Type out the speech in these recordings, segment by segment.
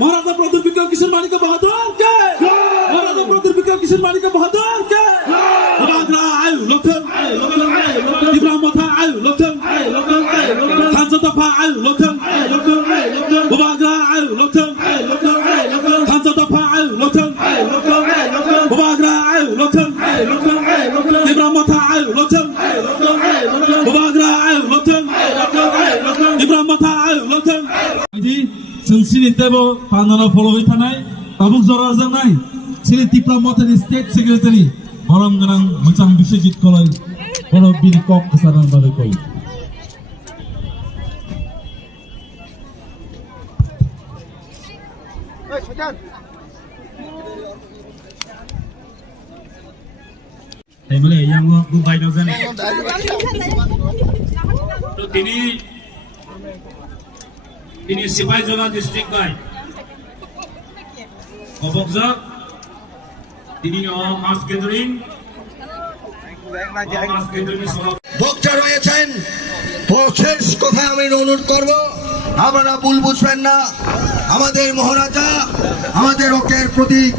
महाराजा प्रदीप किशन मालिक बहादुर के महाराजा प्रदीप किशन मालिक बहादुर के इब्राहिम मथा आयु लोथों खानसा दफा आयु लोथों बुबाग्रा आयु लोथों खानसा दफा आयु लोथों बुबाग्रा आयु लोथों इब्राहिम मथा आयु लोथों बुबाग्रा आयु लोथों इब्राहिम मथा आयु लोथों जों सिलेक्टआव पानाना फल'बाय थानाय बाबुक जराजों नाय सिलेक्टिभफ्रा मथानि स्टेट सेक्रेटारि हरम गोनां मोजां बिश्वजित कलय बर' बिरि कक गोसारनां बादै कय Emily yang Dubai dozen তো তিনি সিপাহীজলা ডিস্ট্রিক্ট বাই অবজক তিনি মাস গ্যাদারিং বক্তা রয়েছেন তো শেষ কথা আমি অনুরোধ করব আপনারা ভুল বুঝবেন না আমাদের মহারাজা আমাদের রক্তের প্রতীক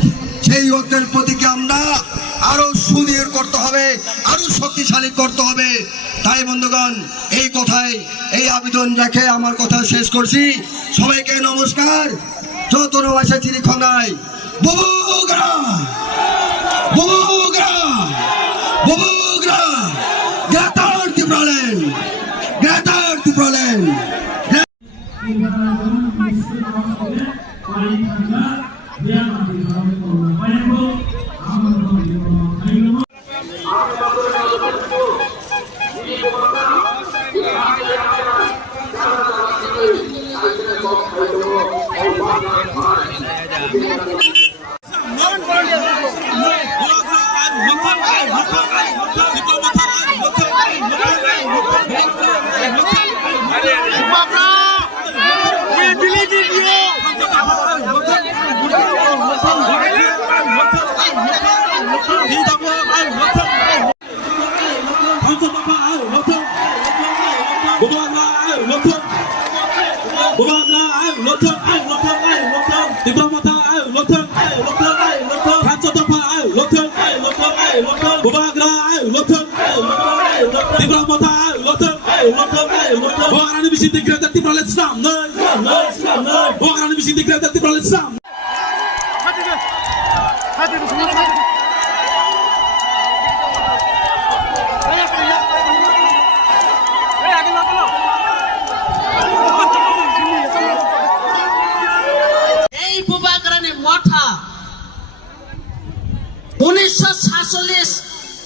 সেই রক্তের প্রতীকে আমরা আরো সুদৃঢ় করতে হবে আরো শক্তিশালী করতে হবে তাই বন্ধুগণ এই কথাই এই আবেদন রেখে আমার কথা শেষ করছি সবাইকে নমস্কার যত রয়েছে চিরিখনায় বুবুগরা বুবুগরা বুবুগরা গ্রেটার ত্রিপুরাল্যান্ড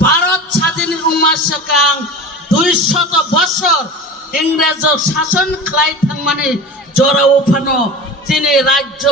ভারত স্বাধীনের 200 বছর ইংরেজ শাসন খাই থাকমানে জরা উফানো তিনি রাজ্য